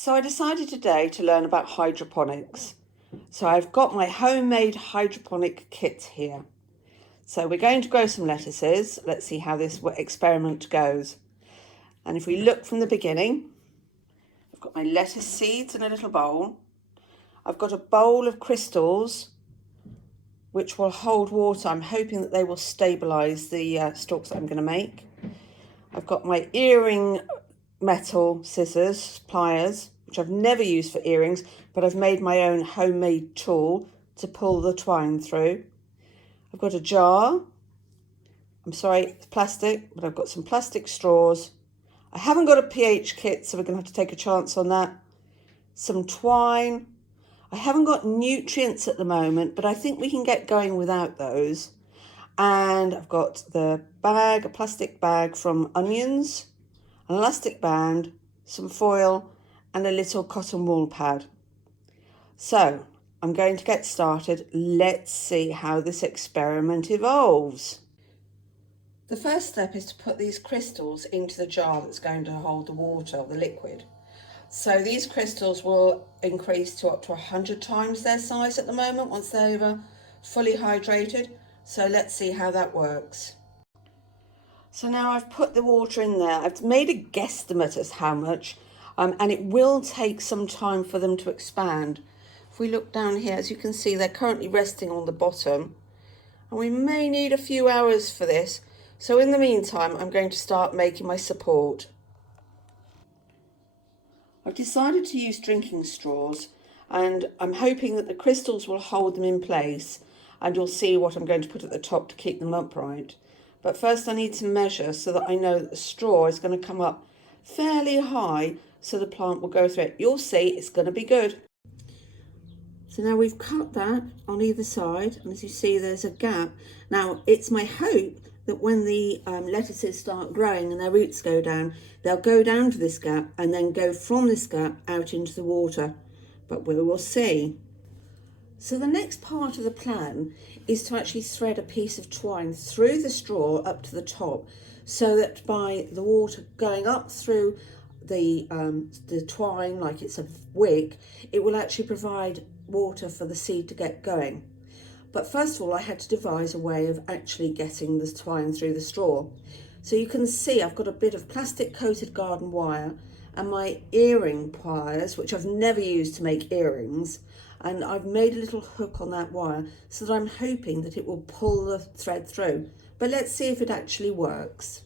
So I decided today to learn about hydroponics. So I've got my homemade hydroponic kit here. So we're going to grow some lettuces. Let's see how this experiment goes. And if we look from the beginning, I've got my lettuce seeds in a little bowl. I've got a bowl of crystals which will hold water. I'm hoping that they will stabilise the stalks that I'm going to make. I've got my earring metal scissors, pliers, which I've never used for earrings, but I've made my own homemade tool to pull the twine through. I've got a jar. I'm sorry, it's plastic, but I've got some plastic straws. I haven't got a pH kit, so we're going to have to take a chance on that. Some twine. I haven't got nutrients at the moment, but I think we can get going without those. And I've got the bag, a plastic bag from onions, an elastic band, some foil, and a little cotton wool pad. So I'm going to get started. Let's see how this experiment evolves. The first step is to put these crystals into the jar that's going to hold the water, the liquid. So these crystals will increase to up to 100 times their size at the moment once they're fully hydrated. So let's see how that works. So now I've put the water in there. I've made a guesstimate as how much, and it will take some time for them to expand. If we look down here, as you can see, they're currently resting on the bottom, and we may need a few hours for this. So in the meantime, I'm going to start making my support. I've decided to use drinking straws, and I'm hoping that the crystals will hold them in place, and you'll see what I'm going to put at the top to keep them upright. But first I need to measure so that I know that the straw is going to come up fairly high so the plant will go through it. You'll see it's going to be good. So now we've cut that on either side, and as you see there's a gap. Now it's my hope that when the lettuces start growing and their roots go down, they'll go down to this gap and then go from this gap out into the water. But we will see. So the next part of the plan is to actually thread a piece of twine through the straw up to the top, so that by the water going up through the twine like it's a wick, it will actually provide water for the seed to get going. But first of all, I had to devise a way of actually getting the twine through the straw. So you can see I've got a bit of plastic coated garden wire and my earring pliers, which I've never used to make earrings. And I've made a little hook on that wire so that I'm hoping that it will pull the thread through. But let's see if it actually works.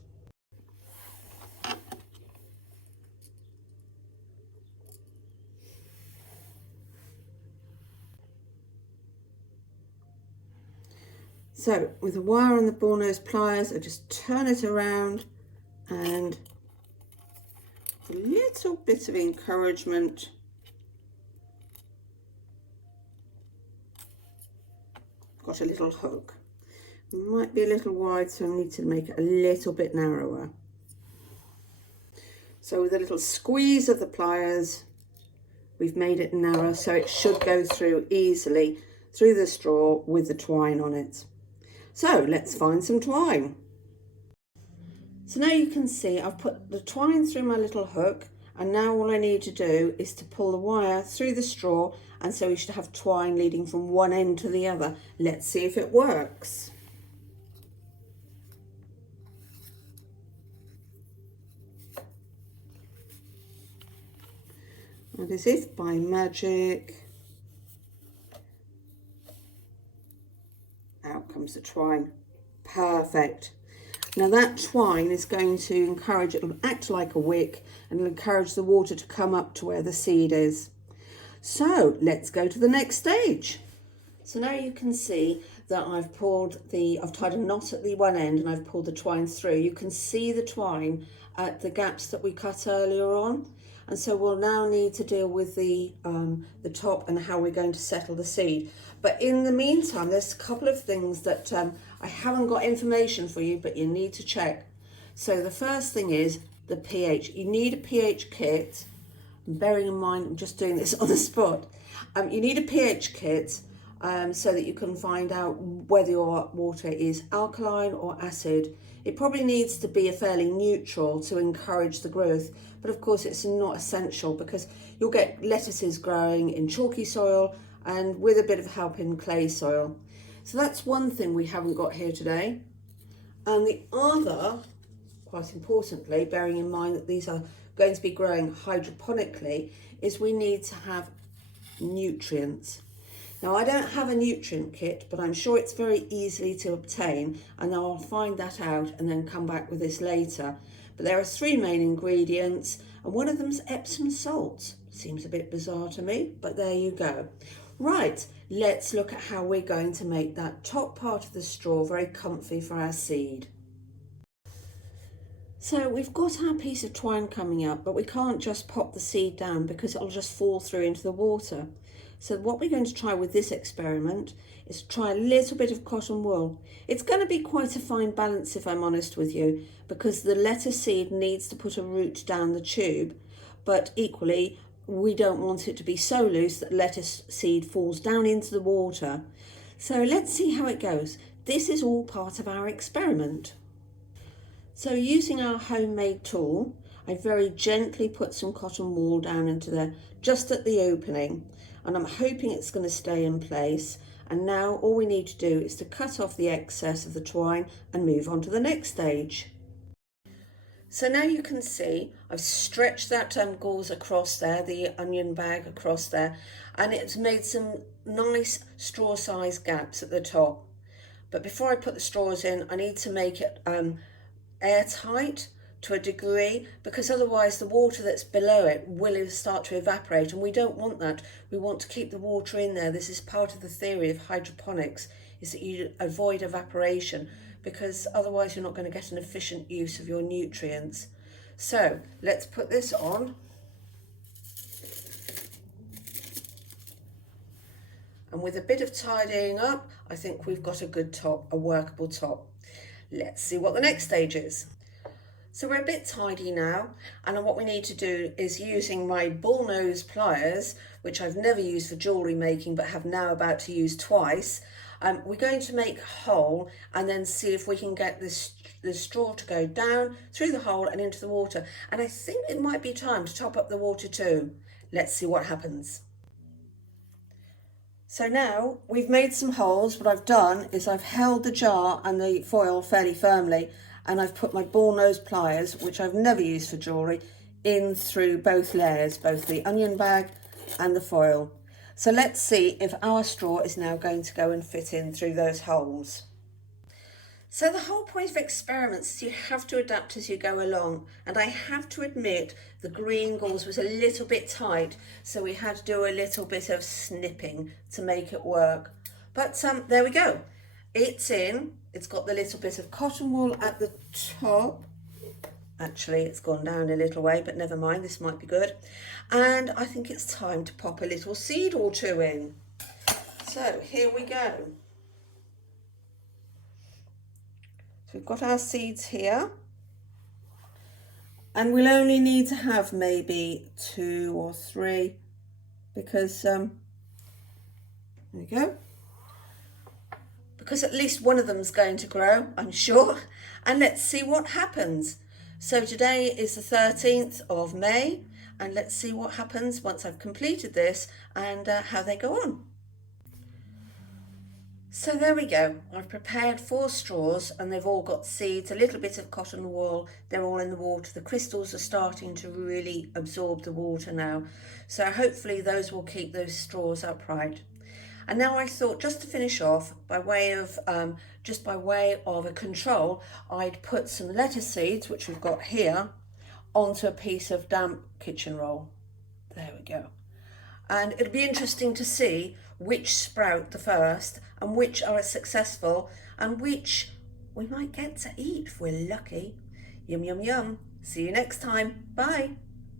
So with the wire and the ball nose pliers, I just turn it around, and a little bit of encouragement, got a little hook. It might be a little wide, so I need to make it a little bit narrower. So with a little squeeze of the pliers, we've made it narrow, so it should go through easily through the straw with the twine on it. So let's find some twine. So now you can see I've put the twine through my little hook, and now all I need to do is to pull the wire through the straw, and so we should have twine leading from one end to the other. Let's see if it works. And as if by magic, out comes the twine. Perfect. Now that twine is going to encourage, it'll act like a wick, and it'll encourage the water to come up to where the seed is. So let's go to the next stage. So now you can see that I've tied a knot at the one end and I've pulled the twine through. You can see the twine at the gaps that we cut earlier on. And so we'll now need to deal with the top and how we're going to settle the seed. But in the meantime, there's a couple of things that I haven't got information for you, but you need to check. So the first thing is the pH. You need a pH kit. Bearing in mind, I'm just doing this on the spot. You need a pH kit so that you can find out whether your water is alkaline or acid. It probably needs to be a fairly neutral to encourage the growth, but of course it's not essential because you'll get lettuces growing in chalky soil and with a bit of help in clay soil. So that's one thing we haven't got here today. And the other, quite importantly, bearing in mind that these are going to be growing hydroponically, is we need to have nutrients. Now, I don't have a nutrient kit, but I'm sure it's very easily to obtain, and I'll find that out and then come back with this later. But there are 3 main ingredients, and one of them's Epsom salts. Seems a bit bizarre to me, but there you go. Right, let's look at how we're going to make that top part of the straw very comfy for our seed. So we've got our piece of twine coming up, but we can't just pop the seed down because it'll just fall through into the water. So what we're going to try with this experiment is try a little bit of cotton wool. It's going to be quite a fine balance, if I'm honest with you, because the lettuce seed needs to put a root down the tube, but equally we don't want it to be so loose that lettuce seed falls down into the water. So let's see how it goes. This is all part of our experiment. So using our homemade tool, I very gently put some cotton wool down into there, just at the opening, and I'm hoping it's going to stay in place. And now all we need to do is to cut off the excess of the twine and move on to the next stage. So now you can see I've stretched that gauze across there, the onion bag across there, and it's made some nice straw size gaps at the top. But before I put the straws in, I need to make it airtight to a degree, because otherwise the water that's below it will start to evaporate, and we don't want that. We want to keep the water in there. This is part of the theory of hydroponics, is that you avoid evaporation, because otherwise you're not going to get an efficient use of your nutrients. So let's put this on. And with a bit of tidying up, I think we've got a good top, a workable top. Let's see what the next stage is. So we're a bit tidy now, and what we need to do is, using my bullnose pliers, which I've never used for jewellery making but have now about to use twice, we're going to make a hole and then see if we can get this straw to go down through the hole and into the water. And I think it might be time to top up the water too. Let's see what happens. So now we've made some holes. What I've done is I've held the jar and the foil fairly firmly, and I've put my bullnose pliers, which I've never used for jewellery, in through both layers, both the onion bag and the foil. So let's see if our straw is now going to go and fit in through those holes. So the whole point of experiments is you have to adapt as you go along, and I have to admit the green gauze was a little bit tight, so we had to do a little bit of snipping to make it work. But there we go. It's in. It's got the little bit of cotton wool at the top. Actually, it's gone down a little way, but never mind, this might be good. And I think it's time to pop a little seed or two in. So here we go. So we've got our seeds here. And we'll only need to have maybe 2 or 3, because, there we go. Because at least one of them's going to grow, I'm sure. And let's see what happens. So today is the 13th of May, and let's see what happens once I've completed this and how they go on. So there we go. I've prepared 4 straws, and they've all got seeds, a little bit of cotton wool. They're all in the water. The crystals are starting to really absorb the water now. So hopefully those will keep those straws upright. And now I thought, just to finish off, by way of a control, I'd put some lettuce seeds, which we've got here, onto a piece of damp kitchen roll. There we go. And it'll be interesting to see which sprout the first, and which are successful, and which we might get to eat if we're lucky. Yum, yum, yum. See you next time. Bye.